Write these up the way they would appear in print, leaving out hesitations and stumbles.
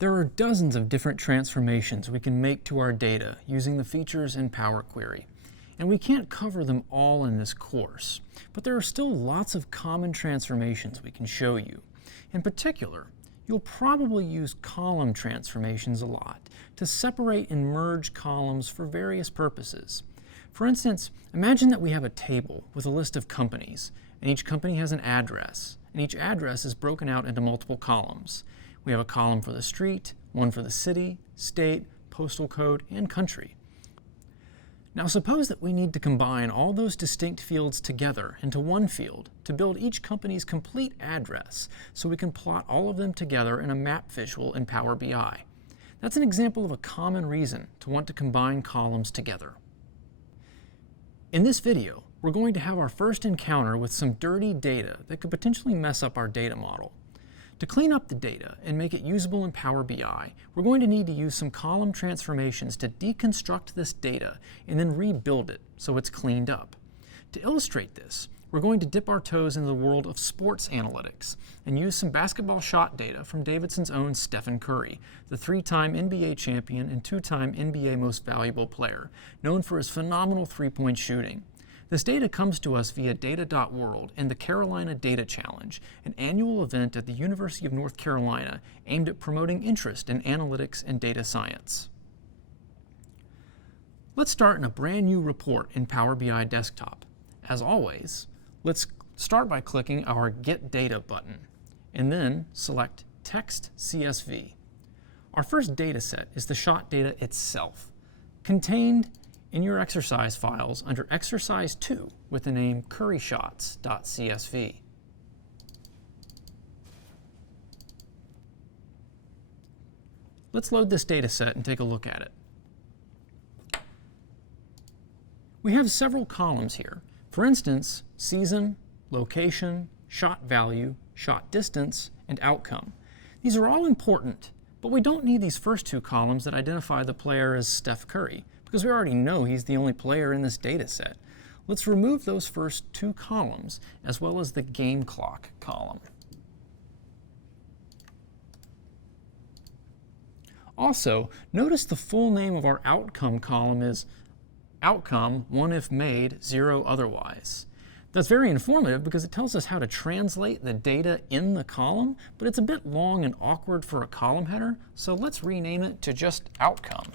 There are dozens of different transformations we can make to our data using the features in Power Query, and we can't cover them all in this course, but there are still lots of common transformations we can show you. In particular, you'll probably use column transformations a lot to separate and merge columns for various purposes. For instance, imagine that we have a table with a list of companies, and each company has an address, and each address is broken out into multiple columns. We have a column for the street, one for the city, state, postal code, and country. Now suppose that we need to combine all those distinct fields together into one field to build each company's complete address so we can plot all of them together in a map visual in Power BI. That's an example of a common reason to want to combine columns together. In this video, we're going to have our first encounter with some dirty data that could potentially mess up our data model. To clean up the data and make it usable in Power BI, we're going to need to use some column transformations to deconstruct this data and then rebuild it so it's cleaned up. To illustrate this, we're going to dip our toes into the world of sports analytics and use some basketball shot data from Davidson's own Stephen Curry, the 3-time NBA champion and 2-time NBA Most Valuable Player, known for his phenomenal three-point shooting. This data comes to us via Data.World and the Carolina Data Challenge, an annual event at the University of North Carolina aimed at promoting interest in analytics and data science. Let's start in a brand new report in Power BI Desktop. As always, let's start by clicking our Get Data button and then select Text CSV. Our first data set is the shot data itself, contained in your exercise files under Exercise 2 with the name curryshots.csv. Let's load this data set and take a look at it. We have several columns here. For instance, season, location, shot value, shot distance, and outcome. These are all important, but we don't need these first two columns that identify the player as Steph Curry, because we already know he's the only player in this data set. Let's remove those first two columns, as well as the game clock column. Also, notice the full name of our outcome column is outcome 1 if made, 0 otherwise. That's very informative because it tells us how to translate the data in the column, but it's a bit long and awkward for a column header, so let's rename it to just outcome.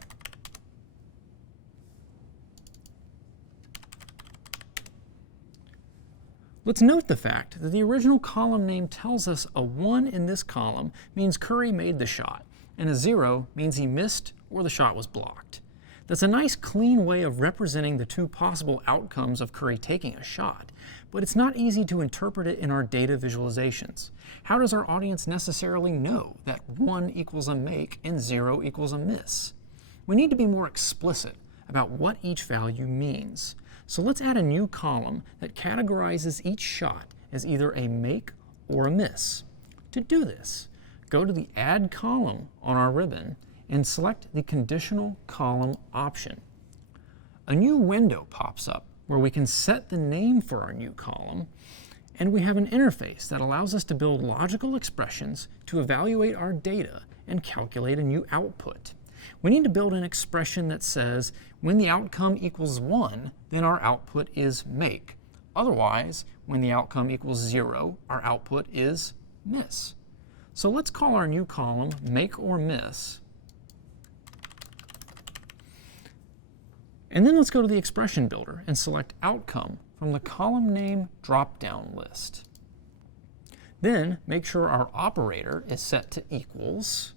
Let's note the fact that the original column name tells us a 1 in this column means Curry made the shot, and a 0 means he missed or the shot was blocked. That's a nice, clean way of representing the two possible outcomes of Curry taking a shot, but it's not easy to interpret it in our data visualizations. How does our audience necessarily know that 1 equals a make and 0 equals a miss? We need to be more explicit about what each value means. So let's add a new column that categorizes each shot as either a make or a miss. To do this, go to the Add Column on our ribbon and select the Conditional Column option. A new window pops up where we can set the name for our new column, and we have an interface that allows us to build logical expressions to evaluate our data and calculate a new output. We need to build an expression that says when the outcome equals 1, then our output is make. Otherwise, when the outcome equals 0, our output is miss. So let's call our new column make or miss. And then let's go to the expression builder and select outcome from the column name drop-down list. Then make sure our operator is set to equals.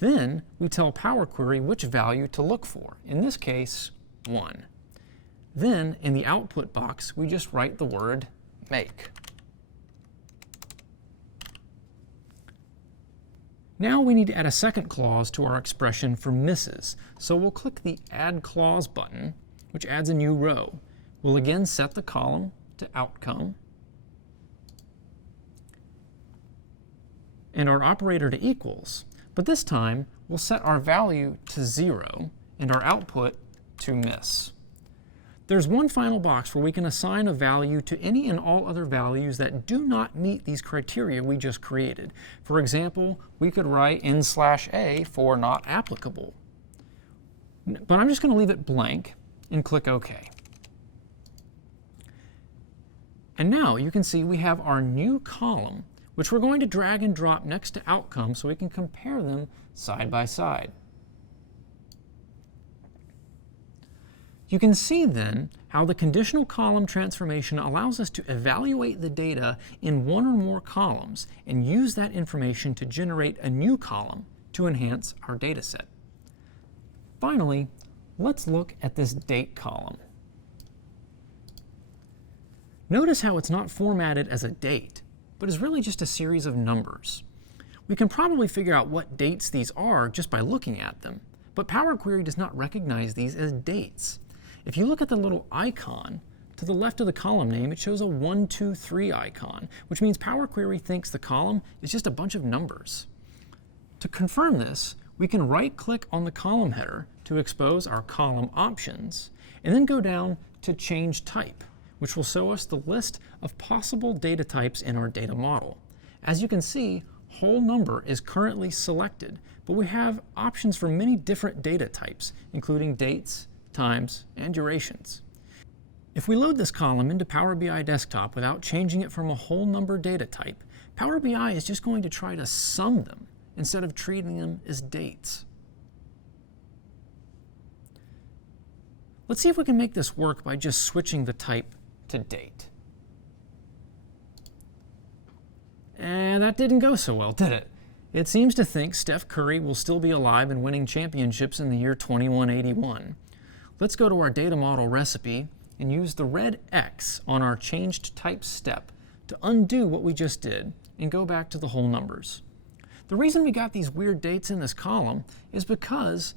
Then we tell Power Query which value to look for, in this case, 1. Then in the output box, we just write the word make. Now we need to add a second clause to our expression for misses, so we'll click the Add Clause button, which adds a new row. We'll again set the column to outcome, and our operator to equals. But this time, we'll set our value to 0 and our output to miss. There's one final box where we can assign a value to any and all other values that do not meet these criteria we just created. For example, we could write n/a for not applicable. But I'm just going to leave it blank and click OK. And now you can see we have our new column, which we're going to drag and drop next to outcome so we can compare them side by side. You can see then how the conditional column transformation allows us to evaluate the data in one or more columns and use that information to generate a new column to enhance our data set. Finally, let's look at this date column. Notice how it's not formatted as a date, but is really just a series of numbers. We can probably figure out what dates these are just by looking at them, but Power Query does not recognize these as dates. If you look at the little icon to the left of the column name, it shows a 1, 2, 3 icon, which means Power Query thinks the column is just a bunch of numbers. To confirm this, we can right-click on the column header to expose our column options, and then go down to Change Type, which will show us the list of possible data types in our data model. As you can see, whole number is currently selected, but we have options for many different data types, including dates, times, and durations. If we load this column into Power BI Desktop without changing it from a whole number data type, Power BI is just going to try to sum them instead of treating them as dates. Let's see if we can make this work by just switching the type to date. And that didn't go so well, did it? It seems to think Steph Curry will still be alive and winning championships in the year 2181. Let's go to our data model recipe and use the red X on our changed type step to undo what we just did and go back to the whole numbers. The reason we got these weird dates in this column is because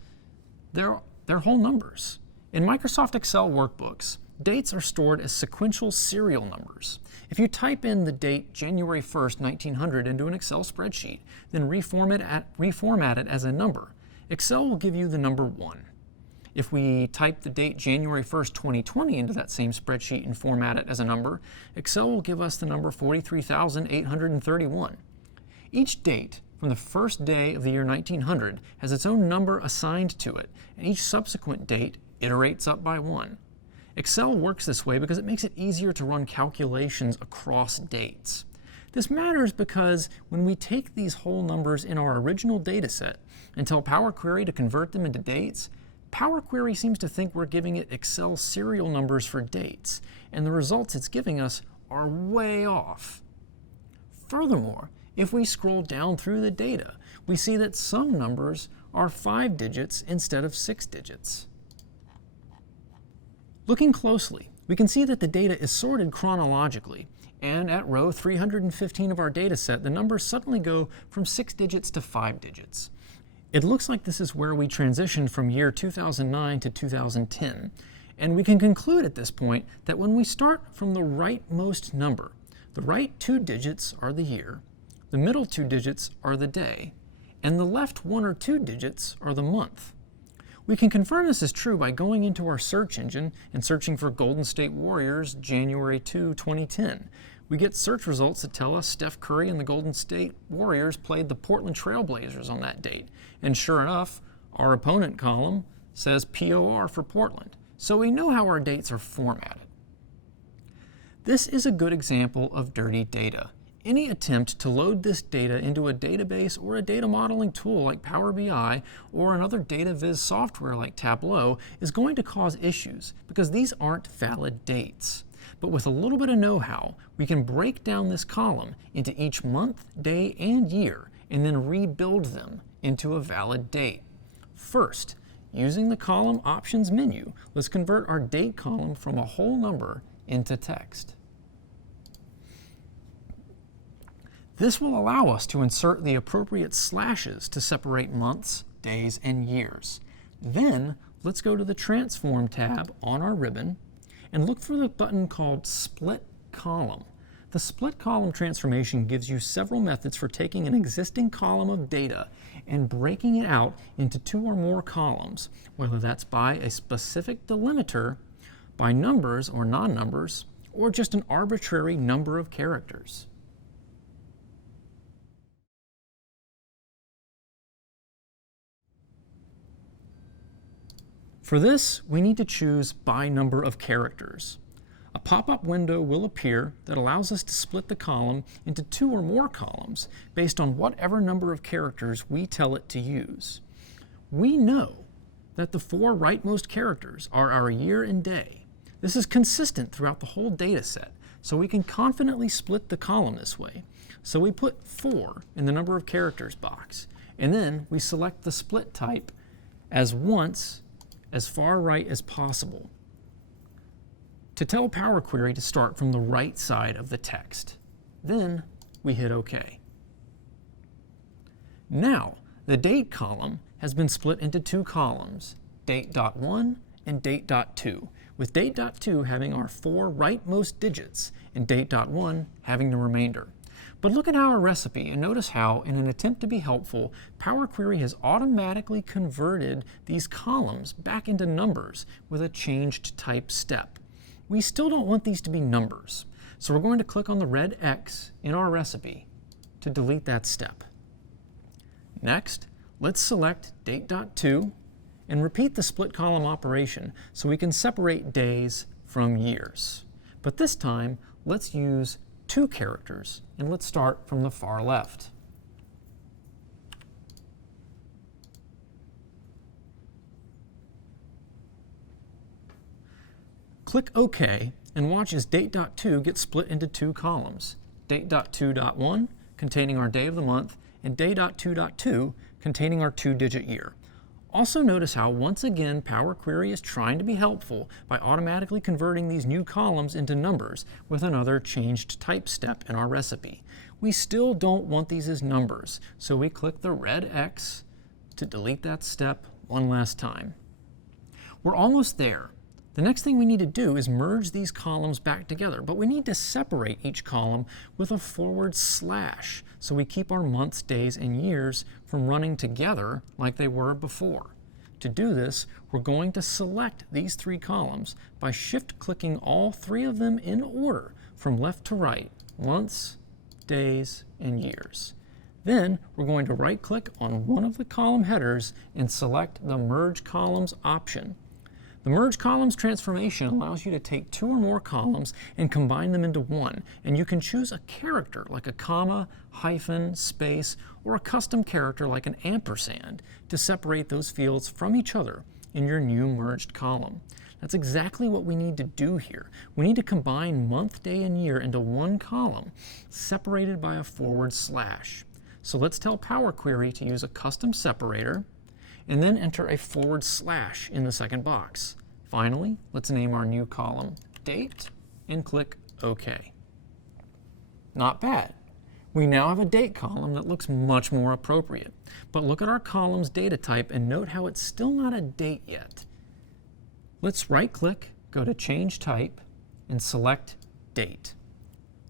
they're whole numbers. In Microsoft Excel workbooks, dates are stored as sequential serial numbers. If you type in the date January 1st, 1900 into an Excel spreadsheet, then reformat it as a number, Excel will give you the number 1. If we type the date January 1st, 2020 into that same spreadsheet and format it as a number, Excel will give us the number 43,831. Each date from the first day of the year 1900 has its own number assigned to it, and each subsequent date iterates up by 1. Excel works this way because it makes it easier to run calculations across dates. This matters because when we take these whole numbers in our original data set and tell Power Query to convert them into dates, Power Query seems to think we're giving it Excel serial numbers for dates, and the results it's giving us are way off. Furthermore, if we scroll down through the data, we see that some numbers are 5 digits instead of 6 digits. Looking closely, we can see that the data is sorted chronologically, and at row 315 of our data set, the numbers suddenly go from 6 digits to 5 digits. It looks like this is where we transitioned from year 2009 to 2010, and we can conclude at this point that when we start from the rightmost number, the right 2 digits are the year, the middle 2 digits are the day, and the left 1 or 2 digits are the month. We can confirm this is true by going into our search engine and searching for Golden State Warriors January 2, 2010. We get search results that tell us Steph Curry and the Golden State Warriors played the Portland Trail Blazers on that date. And sure enough, our opponent column says POR for Portland. So we know how our dates are formatted. This is a good example of dirty data. Any attempt to load this data into a database or a data modeling tool like Power BI or another data viz software like Tableau is going to cause issues because these aren't valid dates. But with a little bit of know-how, we can break down this column into each month, day, and year, and then rebuild them into a valid date. First, using the column options menu, let's convert our date column from a whole number into text. This will allow us to insert the appropriate slashes to separate months, days, and years. Then, let's go to the Transform tab on our ribbon and look for the button called Split Column. The split column transformation gives you several methods for taking an existing column of data and breaking it out into 2 or more columns, whether that's by a specific delimiter, by numbers or non-numbers, or just an arbitrary number of characters. For this, we need to choose by number of characters. A pop-up window will appear that allows us to split the column into 2 or more columns based on whatever number of characters we tell it to use. We know that the 4 rightmost characters are our year and day. This is consistent throughout the whole data set, so we can confidently split the column this way. So we put 4 in the number of characters box, and then we select the split type as once as far right as possible to tell Power Query to start from the right side of the text. Then we hit OK. Now, the date column has been split into 2 columns, date.1 and date.2, with date.2 having our 4 rightmost digits and date.1 having the remainder. But look at our recipe and notice how, in an attempt to be helpful, Power Query has automatically converted these columns back into numbers with a changed type step. We still don't want these to be numbers, so we're going to click on the red X in our recipe to delete that step. Next, let's select date.2 and repeat the split column operation so we can separate days from years. But this time, let's use 2 characters, and let's start from the far left. Click OK and watch as date.2 gets split into 2 columns, date.2.1 containing our day of the month and date.2.2 containing our 2-digit year. Also notice how, once again, Power Query is trying to be helpful by automatically converting these new columns into numbers with another changed type step in our recipe. We still don't want these as numbers, so we click the red X to delete that step one last time. We're almost there. The next thing we need to do is merge these columns back together, but we need to separate each column with a /, so we keep our months, days, and years from running together like they were before. To do this, we're going to select these 3 columns by shift-clicking all 3 of them in order from left to right, months, days, and years. Then we're going to right-click on one of the column headers and select the Merge Columns option. The Merge Columns transformation allows you to take 2 or more columns and combine them into one, and you can choose a character like a comma, hyphen, space, or a custom character like an ampersand to separate those fields from each other in your new merged column. That's exactly what we need to do here. We need to combine month, day, and year into one column separated by a /. So let's tell Power Query to use a custom separator and then enter a / in the second box. Finally, let's name our new column Date and click OK. Not bad. We now have a date column that looks much more appropriate. But look at our column's data type and note how it's still not a date yet. Let's right-click, go to Change Type, and select Date.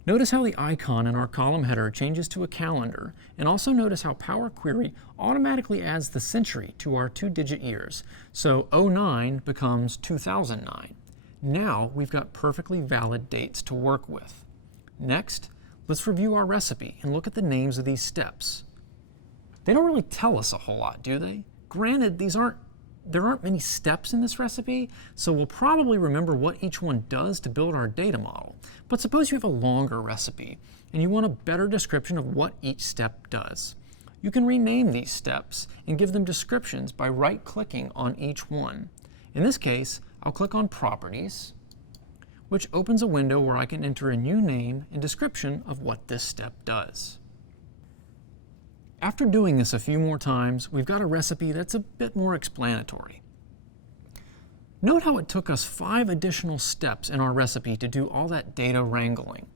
Notice how the icon in our column header changes to a calendar, and also notice how Power Query automatically adds the century to our 2-digit years. So 09 becomes 2009. Now we've got perfectly valid dates to work with. Next, let's review our recipe and look at the names of these steps. They don't really tell us a whole lot, do they? Granted, there aren't many steps in this recipe, so we'll probably remember what each one does to build our data model. But suppose you have a longer recipe and you want a better description of what each step does. You can rename these steps and give them descriptions by right-clicking on each one. In this case, I'll click on Properties, which opens a window where I can enter a new name and description of what this step does. After doing this a few more times, we've got a recipe that's a bit more explanatory. Note how it took us 5 additional steps in our recipe to do all that data wrangling.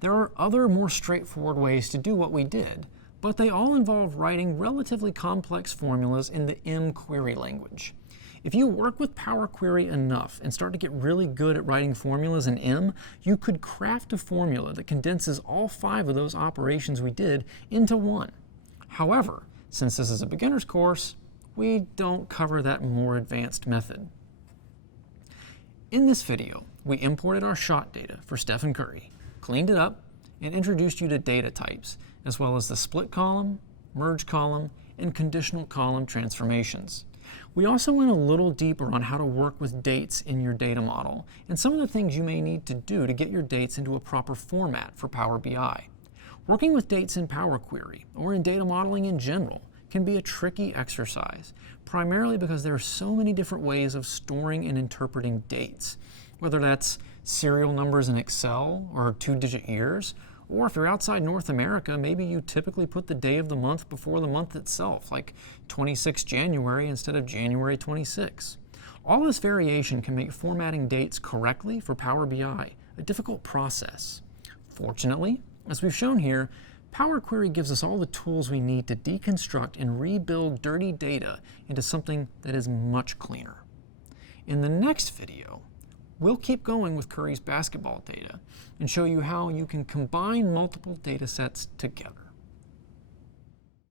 There are other more straightforward ways to do what we did, but they all involve writing relatively complex formulas in the M query language. If you work with Power Query enough and start to get really good at writing formulas in M, you could craft a formula that condenses all 5 of those operations we did into one. However, since this is a beginner's course, we don't cover that more advanced method. In this video, we imported our shot data for Stephen Curry, cleaned it up, and introduced you to data types, as well as the split column, merge column, and conditional column transformations. We also went a little deeper on how to work with dates in your data model, and some of the things you may need to do to get your dates into a proper format for Power BI. Working with dates in Power Query, or in data modeling in general, can be a tricky exercise, primarily because there are so many different ways of storing and interpreting dates, whether that's serial numbers in Excel or 2-digit years, or if you're outside North America, maybe you typically put the day of the month before the month itself, like 26 January instead of January 26. All this variation can make formatting dates correctly for Power BI a difficult process. Fortunately, as we've shown here, Power Query gives us all the tools we need to deconstruct and rebuild dirty data into something that is much cleaner. In the next video, we'll keep going with Curry's basketball data and show you how you can combine multiple data sets together.